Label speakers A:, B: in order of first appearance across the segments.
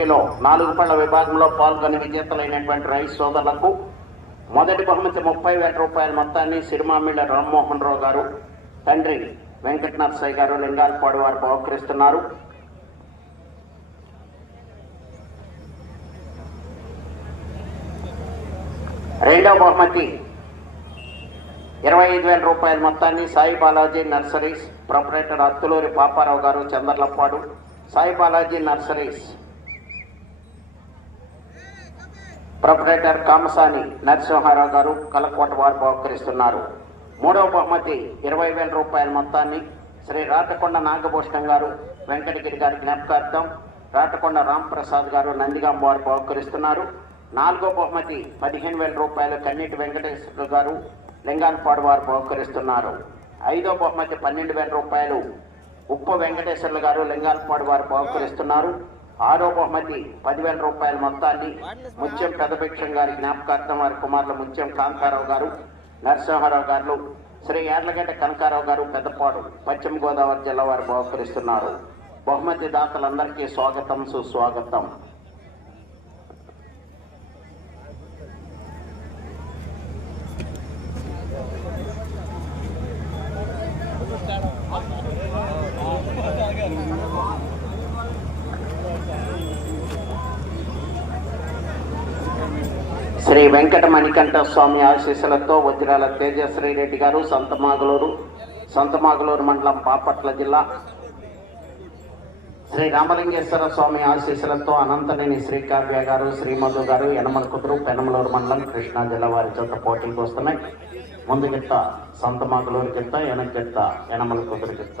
A: లో నాలుగు పళ్ళ విభాగంలో పాల్గొని విజేతలైనటువంటి రైతు సోదరులకు మొదటి బహుమతి ముప్పై వేల రూపాయల మొత్తాన్ని సిరిమామిళ్ళ రామ్మోహన్ రావు గారు తండ్రి వెంకట నరసయ్య గారు లింగాలపాడు వారు బహుకరిస్తున్నారు. రెండవ బహుమతి ఇరవై ఐదు వేల రూపాయల మొత్తాన్ని Sai Balaji nurseries proprietor Attuluri Paparao garu Chandralappadu Sai Balaji nurseries proprietor Kamasani Narasimharao garu Kalakota వారు బహుకరిస్తున్నారు. మూడవ బహుమతి ఇరవై వేల రూపాయల మొత్తాన్ని శ్రీ రాటకొండ నాగభూషణం గారు వెంకటగిరి గారి జ్ఞాపకార్థం రాటకొండ రాంప్రసాద్ గారు నందిగాం వారు బహుకరిస్తున్నారు. నాలుగో బహుమతి పదిహేను వేల రూపాయలు కన్నీటి వెంకటేశ్వర గారు లింగాలపాడు వారు బహుకరిస్తున్నారు. ఐదో బహుమతి పన్నెండు వేల రూపాయలు ఉప్పు వెంకటేశ్వర్లు గారు లింగాలపాడు వారు బహుకరిస్తున్నారు. ఆరో బహుమతి పదివేల రూపాయల మొత్తాన్ని ముత్యం పెదభిక్షం గారి జ్ఞాపకార్థం వారి కుమారులు ముత్యం కాంతారావు గారు నరసింహారావు గారు శ్రీ యార్లగడ్డ కనకారావు గారు పెద్దపాడు పశ్చిమ గోదావరి జిల్లా వారు బహుకరిస్తున్నారు. బహుమతి దాతలందరికీ స్వాగతం సుస్వాగతం శ్రీ వెంకట మణికంఠ స్వామి ఆశీస్సులతో వజ్రాల తేజశ్రీ రెడ్డి గారు సంతమాగులూరు సంతమాగులూరు మండలం బాపట్ల జిల్లా. శ్రీ రామలింగేశ్వర స్వామి ఆశీస్సులతో అనంతనేని శ్రీకావ్య గారు శ్రీమధు గారు యనమల కుదురు పెనమలూరు మండలం కృష్ణా జిల్లా వారి చెత్త పోటీకి వస్తున్నాయి. ముందు గిత్త సంతమాగులూరు గిత్త వెనక గిత్త యనమల కుదురు గిత్త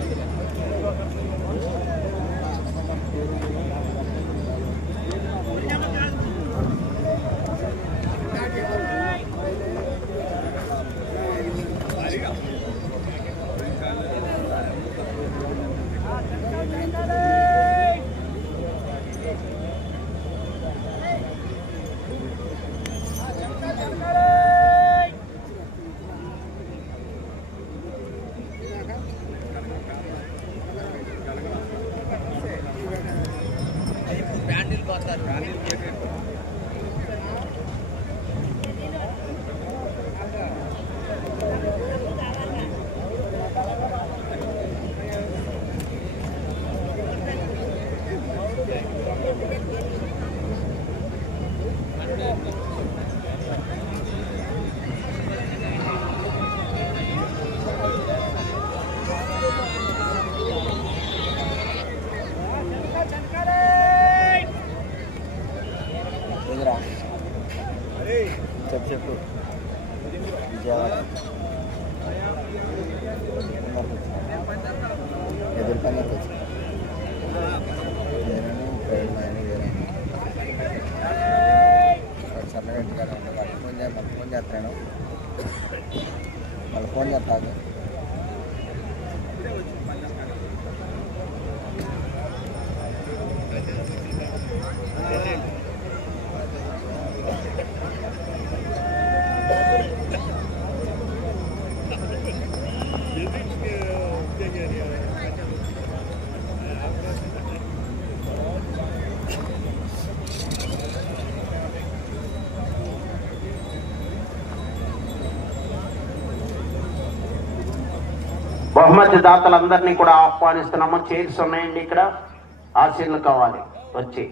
B: बच्चे जा।
A: బహుమతి దాతలందరినీ కూడా ఆహ్వానిస్తున్నాము. చైర్స్ ఉన్నాయండి ఇక్కడ ఆశీర్లు కావాలి. వచ్చి.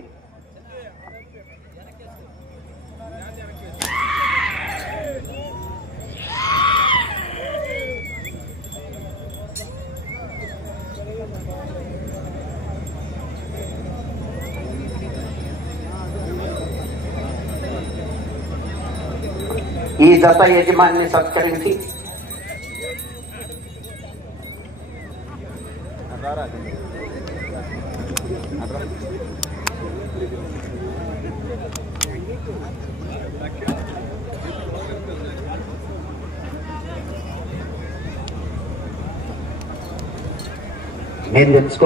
A: ఈ జత యజమాన్ని సత్కరించి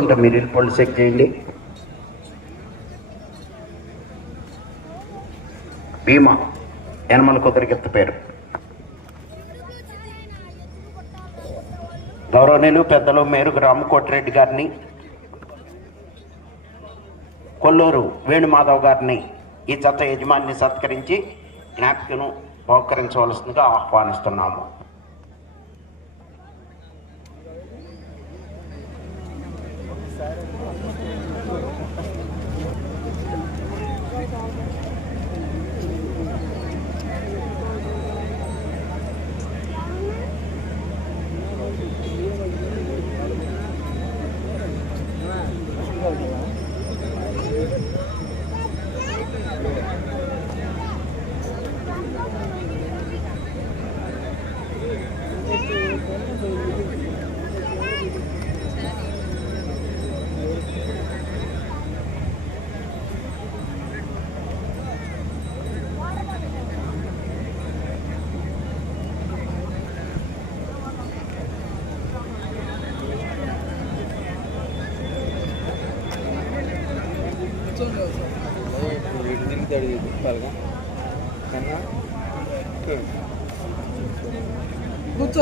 A: నేను మీరు వెళ్ళిపోండి చెక్ చేయండి. భీమా యనమల కుదరికెత్త పేరు. గౌరవనీయులు పెద్దలు మేరుగు రామకోటిరెడ్డి గారిని కొల్లూరు వేణుమాధవ్ గారిని ఈ జత యజమానిని సత్కరించి జ్ఞాపికను బహుకరించవలసిందిగా ఆహ్వానిస్తున్నాము.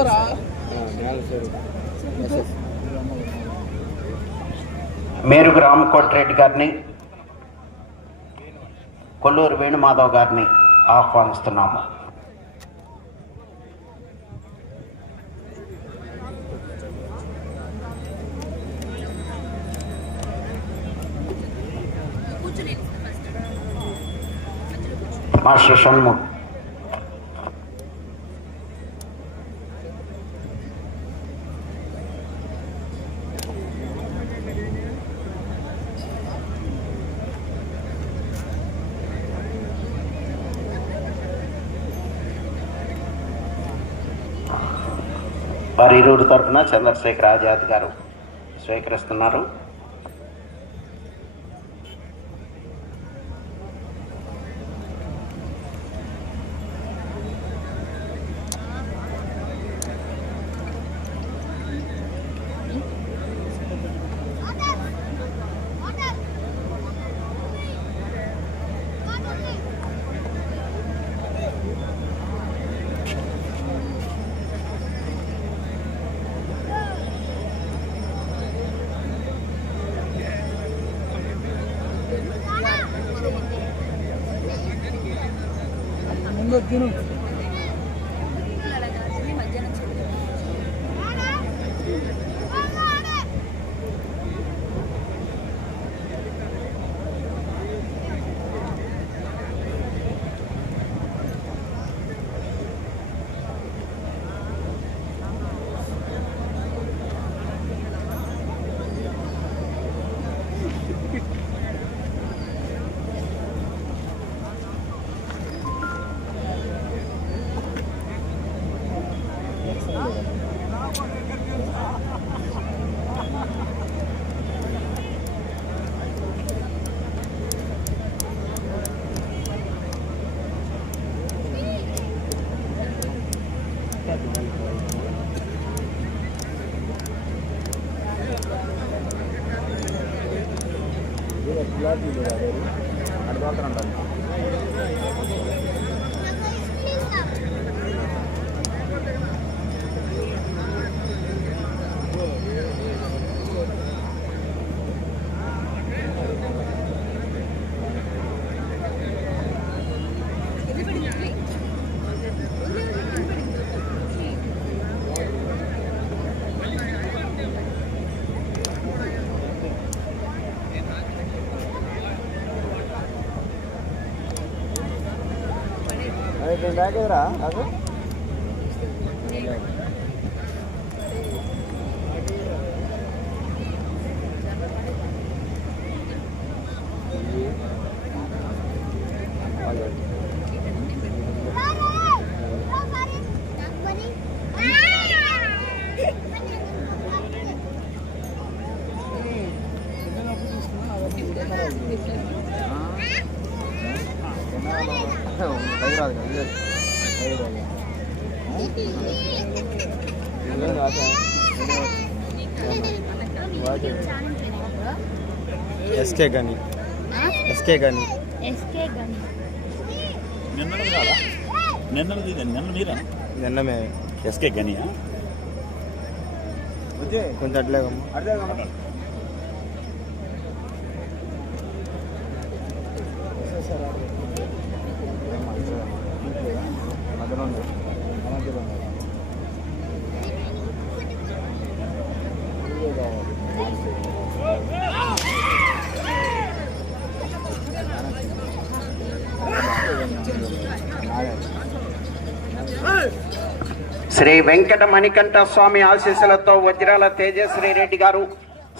C: మీరు
B: గ్రామ సైడ్
A: మేరుగు రామకోటిరెడ్డి గారిని కొల్లూరు వేణుమాధవ్ గారిని ఆహ్వానిస్తున్నాము. మాస్టర్ షణ్ముఖ్. వారి ఇరువురు తరఫున చంద్రశేఖర్ ఆజాద్ గారు స్వీకరిస్తున్నారు
C: ముందు తిను
B: బ్యాగ్ ఎదురా S K
D: Gani. S K
B: Gani. S K gun.
E: నిన్నది కాదా? నిన్నది ఇది నిన్న మీరా
B: నిన్న మేము.
E: ఎస్కే గనియా?
B: కొంచెం అట్లేకమ్మా
A: శ్రీ వెంకట మణికంఠ స్వామి ఆశీస్సులతో వజ్రాల తేజశ్రీ రెడ్డి గారు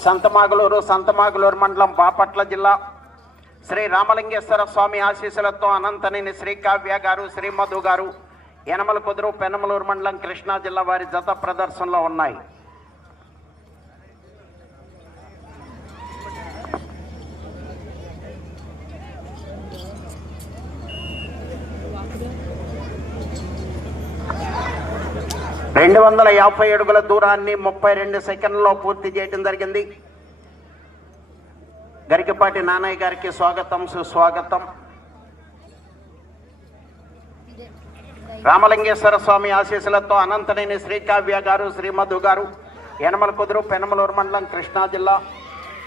A: సంతమాగులూరు సంతమాగులూరు మండలం బాపట్ల జిల్లా శ్రీ రామలింగేశ్వర స్వామి ఆశీస్సులతో అనంతనేని శ్రీ కావ్య గారు శ్రీమధు గారు యనమల కుదురు పెనమలూరు మండలం కృష్ణా జిల్లా వారి జత ప్రదర్శనలో ఉన్నాయి. రెండు వందల యాభై అడుగుల దూరాన్ని ముప్పై రెండు సెకండ్లలో పూర్తి చేయడం జరిగింది. గరికపాటి నానయ్య గారికి స్వాగతం సుస్వాగతం. రామలింగేశ్వర స్వామి ఆశీస్సులతో అనంతనేని శ్రీకావ్య గారు శ్రీమధు గారు యనమల కుదురు పెనమలూరు మండలం కృష్ణా జిల్లా.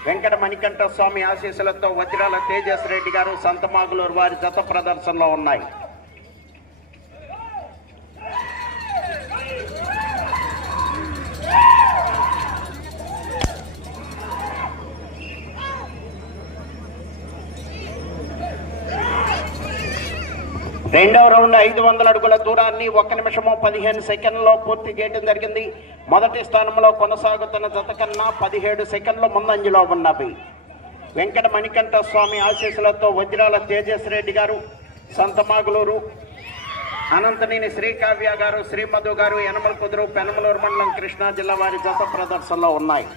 A: వెంకట మణికంఠ స్వామి ఆశీస్సులతో వజ్రాల తేజస్ రెడ్డి గారు సంతమాగులూరు వారి జత ప్రదర్శనలో ఉన్నాయి. రెండవ రౌండ్ ఐదు వందల అడుగుల దూరాన్ని ఒక్క నిమిషము పదిహేను సెకండ్లో పూర్తి చేయడం జరిగింది. మొదటి స్థానంలో కొనసాగుతున్న జత కన్నా పదిహేడు సెకండ్లు ముందంజలో ఉన్నవి. వెంకట మణికంఠ స్వామి ఆశీస్సులతో వజ్రాల తేజస్ రెడ్డి గారు సంతమాగులూరు అనంతనేని శ్రీకావ్య గారు శ్రీమధు గారు యనమల కుదురు పెనమలూరు మండలం కృష్ణా జిల్లా వారి జత ప్రదర్శనలో ఉన్నాయి.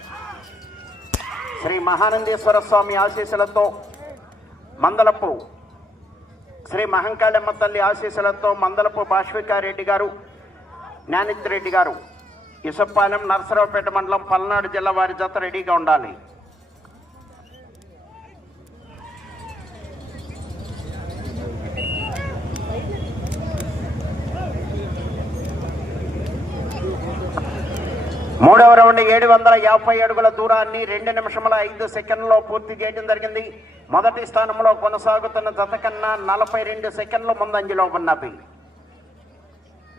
A: శ్రీ మహానందేశ్వర స్వామి ఆశీస్సులతో మందలపు శ్రీ మహంకాళమ్మ తల్లి ఆశీస్సులతో మందలపు భాష్వికారెడ్డి గారు జ్ఞానిత్రెడ్డి గారు ఇసప్పాలెం నరసరావుపేట మండలం పల్నాడు జిల్లా వారి జత రెడీగా ఉండాలి. మూడవ రౌండ్ ఏడు వందల యాభై అడుగుల దూరాన్ని రెండు నిమిషముల ఐదు సెకండ్లో పూర్తి చేయడం జరిగింది. మొదటి స్థానంలో కొనసాగుతున్న జత కన్నా నలభై రెండు సెకండ్లు ముందంజలో ఉన్నది.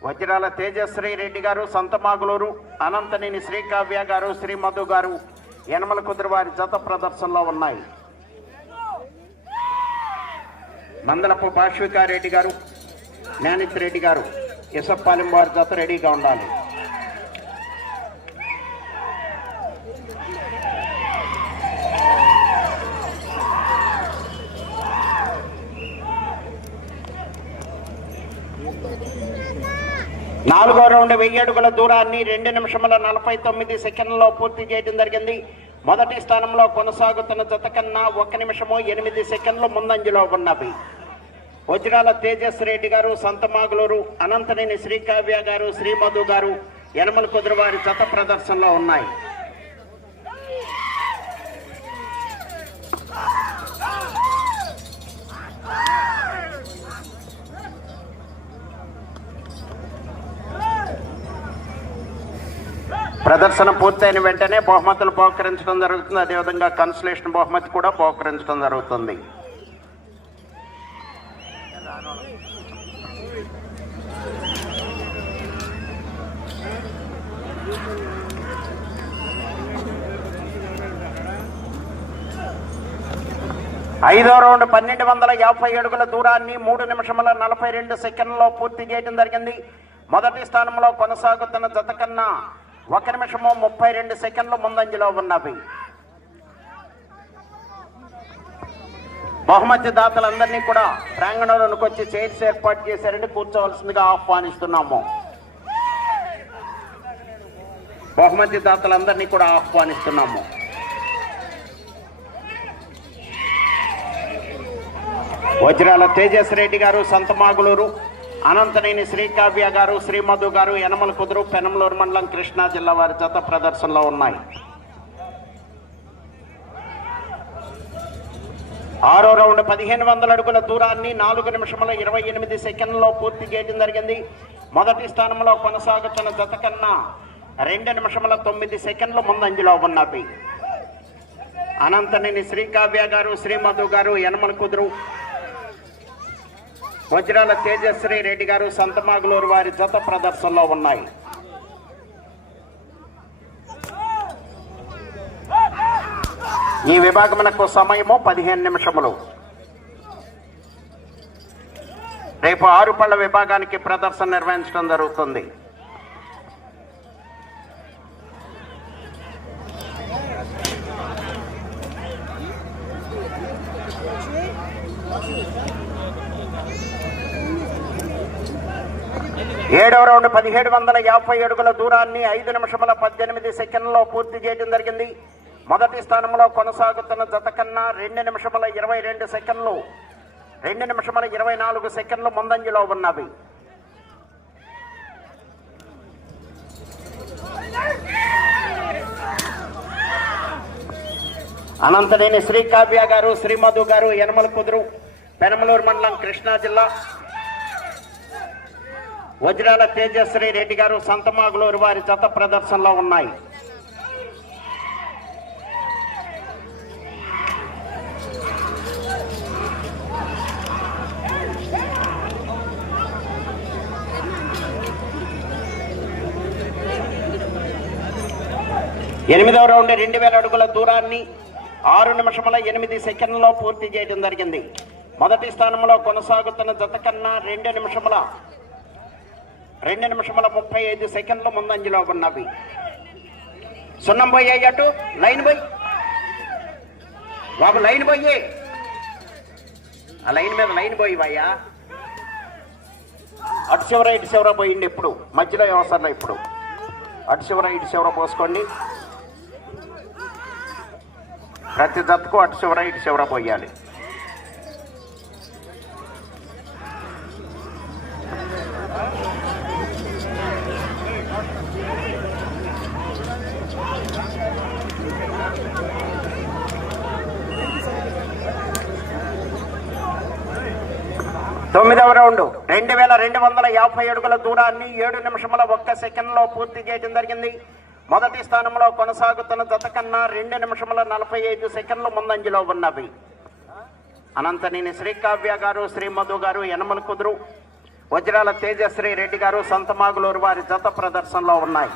A: వజ్రాల తేజశ్రీ రెడ్డి గారు సంతమాగులూరు అనంతనేని శ్రీకావ్య గారు శ్రీమధు గారు యనమల కుదురు వారి జత ప్రదర్శనలో ఉన్నాయి. మందలపు భాష్వికారెడ్డి గారు జ్ఞానిత్ గారు ఇసప్పాలెం వారి జత రెడీగా ఉండాలి. నాలుగో రౌండ్ వెయ్యి అడుగుల దూరాన్ని రెండు నిమిషముల నలభై తొమ్మిది సెకండ్లలో పూర్తి చేయడం జరిగింది. మొదటి స్థానంలో కొనసాగుతున్న జత కన్నా ఒక నిమిషము ఎనిమిది సెకండ్లు ముందంజలో ఉన్నవి. వజ్రాల తేజస్ రెడ్డి గారు సంతమాగులూరు అనంతనేని శ్రీకావ్య గారు శ్రీమధు గారు యనమల కుదురువారి జత ప్రదర్శనలో ఉన్నాయి. ప్రదర్శన పూర్తయిన వెంటనే బహుమతులు బహుకరించడం జరుగుతుంది. అదేవిధంగా కన్సలేషన్ బహుమతి కూడా బహుకరించడం జరుగుతుంది. ఐదో రౌండ్ పన్నెండు వందల యాభై అడుగుల దూరాన్ని మూడు నిమిషముల నలభై రెండు సెకండ్లలో పూర్తి చేయడం జరిగింది. మొదటి స్థానంలో కొనసాగుతున్న జత కన్నా ఒక నిమిషము ముప్పై రెండు సెకండ్లు ముందంజలో ఉన్నవి. బహుమతి దాతలందరినీ కూడా ప్రాంగణంలోనికి వచ్చి చైర్స్ ఏర్పాటు చేశారని కూర్చోవలసిందిగా ఆహ్వానిస్తున్నాము. బహుమతి దాతలందరినీ కూడా ఆహ్వానిస్తున్నాము. వజ్రాల తేజస్ రెడ్డి గారు సంతమాగులూరు అనంతనేని శ్రీకావ్య గారు శ్రీమధు గారు యనమల కుదురు పెనమలూరు మండలం కృష్ణా జిల్లా వారి జత ప్రదర్శనలో ఉన్నాయి. ఆరో రౌండ్ పదిహేను వందల అడుగుల దూరాన్ని నాలుగు నిమిషముల ఇరవై ఎనిమిది సెకండ్లో పూర్తి చేయడం జరిగింది. మొదటి స్థానంలో కొనసాగుతున్న జత కన్నా రెండు నిమిషముల తొమ్మిది సెకండ్లు ముందంజలో ఉన్నవి. అనంతనేని శ్రీకావ్య గారు శ్రీమధు గారు యనమల కుదురు వజ్రాల తేజశ్రీ రెడ్డి గారు సంతమాగులూరు వారి జత ప్రదర్శనలో ఉన్నాయి. ఈ విభాగమునకు సమయము పదిహేను నిమిషములు. రేపు ఆరు పళ్ళ విభాగానికి ప్రదర్శన నిర్వహించడం జరుగుతుంది. ఏడవ రౌండ్ పదిహేడు వందల యాభై అడుగుల దూరాన్ని ఐదు నిమిషముల పద్దెనిమిది సెకండ్లలో పూర్తి చేయడం జరిగింది. మొదటి స్థానంలో కొనసాగుతున్న జత కన్నా రెండు నిమిషముల ఇరవై రెండు సెకండ్లు రెండు నిమిషముల ఇరవై నాలుగు సెకండ్లు ముందంజలో ఉన్నవి. అనంతనేని శ్రీకావ్య గారు శ్రీమధు గారు యనమల కుదురు పెనమలూరు మండలం కృష్ణా జిల్లా. వజ్రాల తేజశ్రీ రెడ్డి గారు సంతమాగులూరు వారి జత ప్రదర్శనలో ఉన్నాయి. ఎనిమిదవ రౌండ్ రెండు వేల అడుగుల దూరాన్ని ఆరు నిమిషముల ఎనిమిది సెకండ్లలో పూర్తి చేయడం జరిగింది. మొదటి స్థానంలో కొనసాగుతున్న జత కన్నా రెండు నిమిషముల రెండు నిమిషముల ముప్పై ఐదు సెకండ్లు ముందంజలో ఉన్నవి. సున్నం పోయే అటు లైన్ పోయి. బాబు లైన్ పోయి. ఆ లైన్ మీద లైన్ పోయి భయ్యా అటు చివర ఇటు చివర పోయింది ఇప్పుడు. మధ్యలో అవసరం ఇప్పుడు. అటు చివర ఇటు చివర పోసుకోండి. ప్రతి జతకు అటు చివర ఇటు చివర పోయాలి. రౌండ్. రెండు వేల రెండు వందల యాభై అడుగుల దూరాన్ని ఏడు నిమిషముల ఒక్క సెకండ్లో పూర్తి చేయడం జరిగింది. మొదటి స్థానంలో కొనసాగుతున్న జత కన్నా రెండు నిమిషముల నలభై ఐదు సెకండ్లు ముందంజలో ఉన్నవి. అనంతనేని శ్రీకావ్య గారు శ్రీమధు గారు యనమల కుదురు వజ్రాల తేజశ్రీ రెడ్డి గారు సంతమాగులూరు వారి జత ప్రదర్శనలో ఉన్నాయి.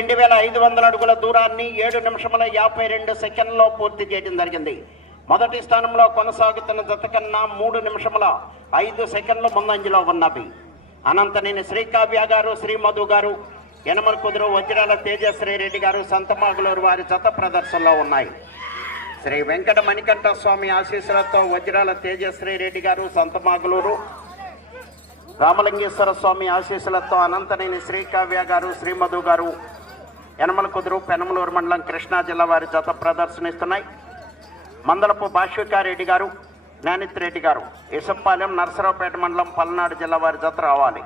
A: రెండు వేల ఐదు వందల అడుగుల దూరాన్ని ఏడు నిమిషముల యాభై రెండు సెకండ్లో పూర్తి చేయడం జరిగింది. మొదటి స్థానంలో కొనసాగుతున్న జత కన్నా మూడు నిమిషముల ఐదు సెకండ్లు ముందంజలో ఉన్నవి. అనంతనేని శ్రీకావ్య గారు శ్రీమధు గారు యనమల కుదురు వజ్రాల తేజశ్రీ రెడ్డి గారు సంతమాగులూరు వారి జత ప్రదర్శనలో ఉన్నాయి. శ్రీ వెంకట మణికంఠ స్వామి ఆశీస్సులతో వజ్రాల తేజశ్రీ రెడ్డి గారు సంతమాగులూరు రామలింగేశ్వర స్వామి ఆశీస్సులతో అనంతనేని శ్రీకావ్య గారు శ్రీమధు గారు యనమల కుదురు పెనమలూరు మండలం కృష్ణా జిల్లా వారి జత ప్రదర్శనిస్తున్నాయి. మందలపు భాష్వికారెడ్డి గారు జ్ఞానిత్ రెడ్డి గారు ఇసప్పాలెం నరసరావుపేట మండలం పల్నాడు జిల్లా వారి జత రావాలి.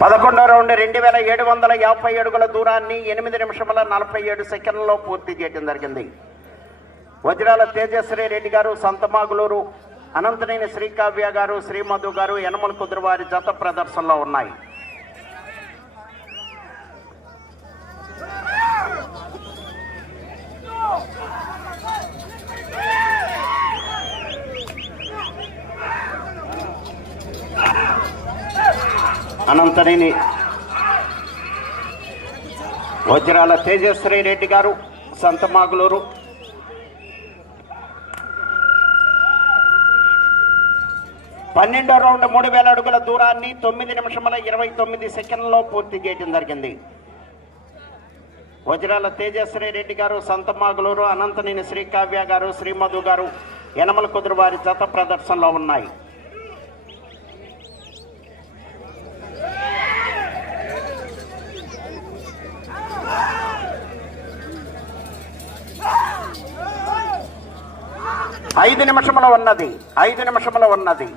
A: పదకొండో రౌండ్ రెండు వేల ఏడు వందల యాభై అడుగుల దూరాన్ని ఎనిమిది నిమిషముల నలభై ఏడు సెకండ్లలో పూర్తి చేయడం జరిగింది. వజ్రాల తేజశ్రీ రెడ్డి గారు సంతమాగులూరు అనంతనేని శ్రీకావ్య గారు శ్రీమధు గారు యనమల కుదురువారి జత ప్రదర్శనలో ఉన్నాయి. అనంతనేని వజ్రాల తేజశ్రీ రెడ్డి గారు సంతమాగులూరు పన్నెండో రౌండ్ మూడు వేల అడుగుల దూరాన్ని తొమ్మిది నిమిషముల ఇరవై తొమ్మిది సెకండ్లో పూర్తి చేయడం జరిగింది. వజ్రాల తేజశ్రీ రెడ్డి గారు సంతమాగులూరు అనంతనేని శ్రీకావ్య గారు శ్రీమధు గారు యనమల కుదురు వారి జత ప్రదర్శనలో ఉన్నాయి. ఐదు నిమిషముల ఉన్నది ఐదు నిమిషముల ఉన్నది.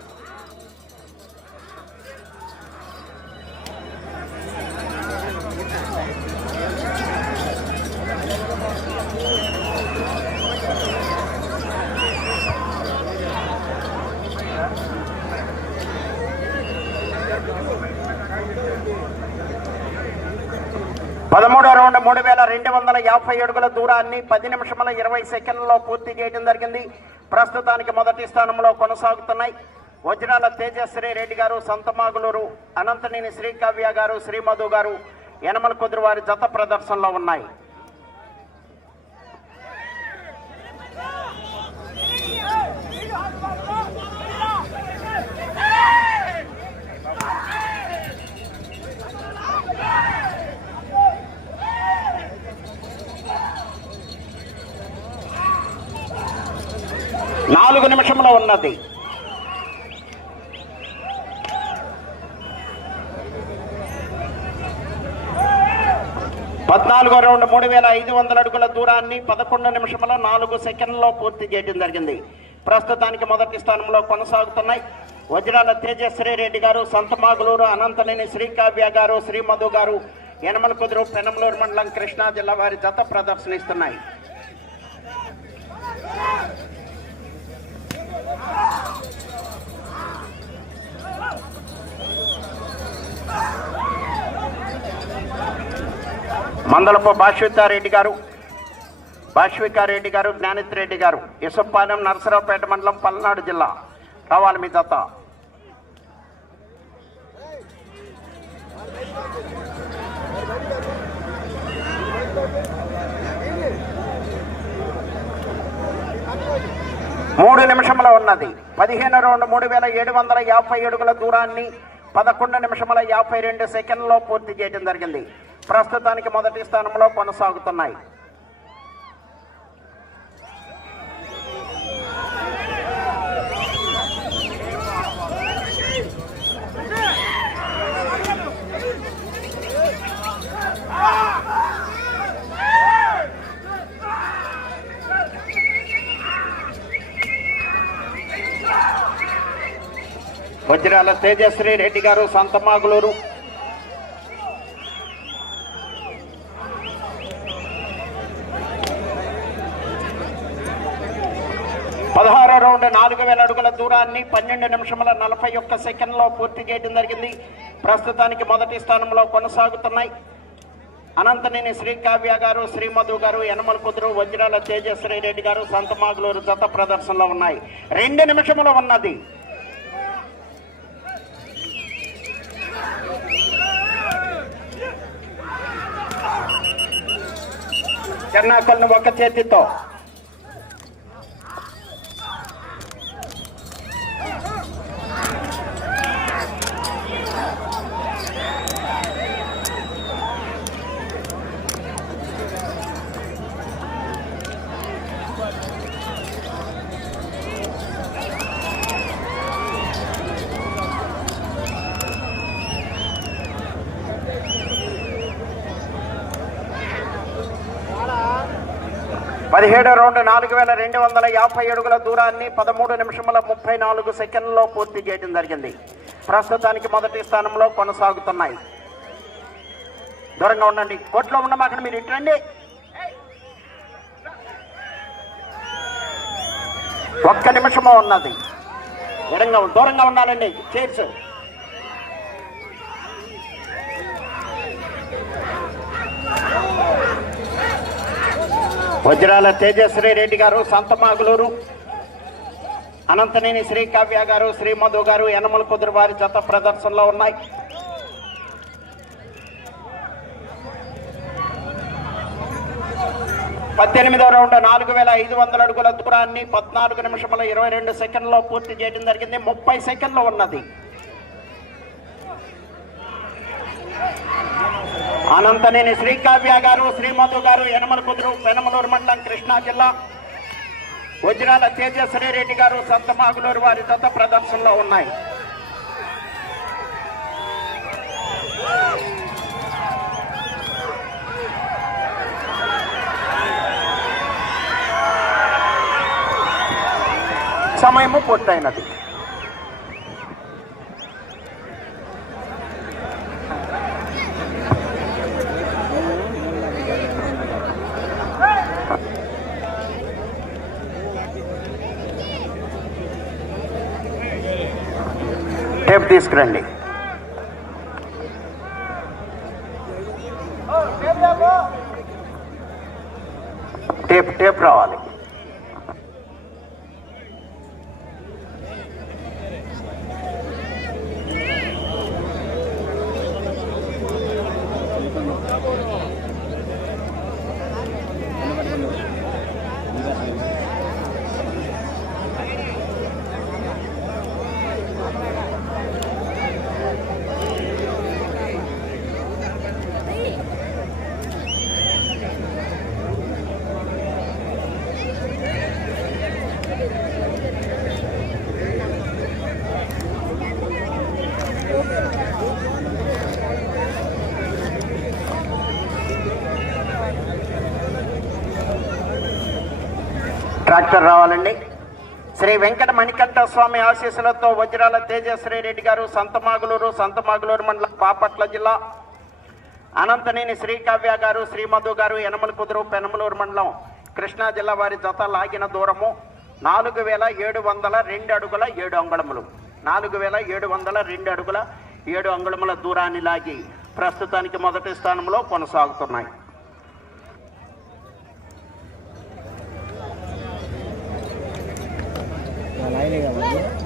A: పదమూడో రౌండ్ మూడు వేల రెండు వందల యాభై అడుగుల దూరాన్ని పది నిమిషముల ఇరవై సెకండ్లలో పూర్తి చేయడం జరిగింది. ప్రస్తుతానికి మొదటి స్థానంలో కొనసాగుతున్నాయి. వజ్రాల తేజశ్రీ రెడ్డి గారు సంతమాగులూరు అనంతనేని శ్రీకావ్య గారు శ్రీమధు గారు యనమల కుదురు వారి జత ప్రదర్శనలో ఉన్నాయి నాలుగు నిమిషంలో ఉన్నది. పద్నాలుగో రౌండ్ మూడు వేల ఐదు వందల అడుగుల దూరాన్ని పదకొండు నిమిషముల నాలుగు సెకండ్లో పూర్తి చేయడం జరిగింది. ప్రస్తుతానికి మొదటి స్థానంలో కొనసాగుతున్నాయి. వజ్రాల తేజశ్రీ రెడ్డి గారు సంతమాగులూరు అనంతనేని శ్రీకావ్య గారు శ్రీమధు గారు యనమల కుదురు పెనమలూరు మండలం కృష్ణా జిల్లా వారి జత ప్రదర్శనిస్తున్నాయి. మందలపు భాష్వితారెడ్డి గారు భాష్వికారెడ్డి గారు జ్ఞానిత్రెడ్డి గారు యశపాలెం నరసరావుపేట మండలం పల్నాడు జిల్లా రావాలి మీ దత్త మూడు నిమిషముల ఉన్నది. పదిహేను రెండు మూడు వేల ఏడు వందల యాభై అడుగుల దూరాన్ని పదకొండు నిమిషముల యాభై రెండు సెకండ్లలో పూర్తి చేయడం జరిగింది. ప్రస్తుతానికి మొదటి స్థానంలో కొనసాగుతున్నాయి. వజ్రాల తేజశ్రీ రెడ్డి గారు సంతమాగులూరు పదహారో రౌండ్ నాలుగు వేల అడుగుల దూరాన్ని పన్నెండు నిమిషముల నలభై ఒక్క సెకండ్లో పూర్తి చేయడం జరిగింది. ప్రస్తుతానికి మొదటి స్థానంలో కొనసాగుతున్నాయి. అనంతనేని శ్రీకావ్య గారు శ్రీమధు గారు యనమల కుదురు వజ్రాల తేజశ్రీ రెడ్డి గారు సంతమాగులూరు జత ప్రదర్శనలో ఉన్నాయి. రెండు నిమిషములు ఉన్నది. చెన్నాకల్ని ఒక చేతితో. పదిహేడు రౌండ్ నాలుగు వేల రెండు వందల యాభై అడుగుల దూరాన్ని పదమూడు నిమిషముల ముప్పై నాలుగు సెకండ్లలో పూర్తి చేయడం జరిగింది. ప్రస్తుతానికి మొదటి స్థానంలో కొనసాగుతున్నాయి. దూరంగా ఉండండి. కోట్లో ఉన్న మాకు మీరు ఇటండి ఒక్క నిమిషము ఉన్నది. దూరంగా దూరంగా ఉండాలండి. చేర్చు వజ్రాల తేజశ్రీ రెడ్డి గారు సంతమాగులూరు అనంతనేని శ్రీకావ్య గారు శ్రీమధు గారు యనమల కుదురు వారి జత ప్రదర్శనలో ఉన్నాయి. పద్దెనిమిదవ రౌండ్ నాలుగు వేల ఐదు వందల అడుగుల దూరాన్ని పద్నాలుగు నిమిషముల ఇరవై రెండు సెకండ్లో పూర్తి చేయడం జరిగింది. ముప్పై సెకండ్లు ఉన్నది. అనంతనేని శ్రీకావ్య గారు శ్రీమధు గారు యనమల కుదురు పెనమలూరు మండలం కృష్ణా జిల్లా వజ్రాల తేజస్వరి రెడ్డి గారు సంతమాగులూరు వారి దత్త ప్రదర్శనలో ఉన్నాయి. సమయము పూర్తయినది. తీసుకురండి ట్రాక్టర్ రావాలండి. శ్రీ వెంకట మణికంఠ స్వామి ఆశీస్సులతో వజ్రాల తేజశ్రీ రెడ్డి గారు సంతమాగులూరు సంతమాగులూరు మండలం బాపట్ల జిల్లా. అనంతనేని శ్రీకావ్య గారు శ్రీమధు గారు యనమల కుదురు పెనమలూరు మండలం కృష్ణా జిల్లా వారి జత లాగిన దూరము నాలుగు వేల ఏడు వందల రెండు అడుగుల ఏడు అంగుళములు. నాలుగు వేల ఏడు వందల రెండు అడుగుల ఏడు అంగుళముల దూరాన్ని లాగి ప్రస్తుతానికి మొదటి స్థానంలో కొనసాగుతున్నాయి. 再来一个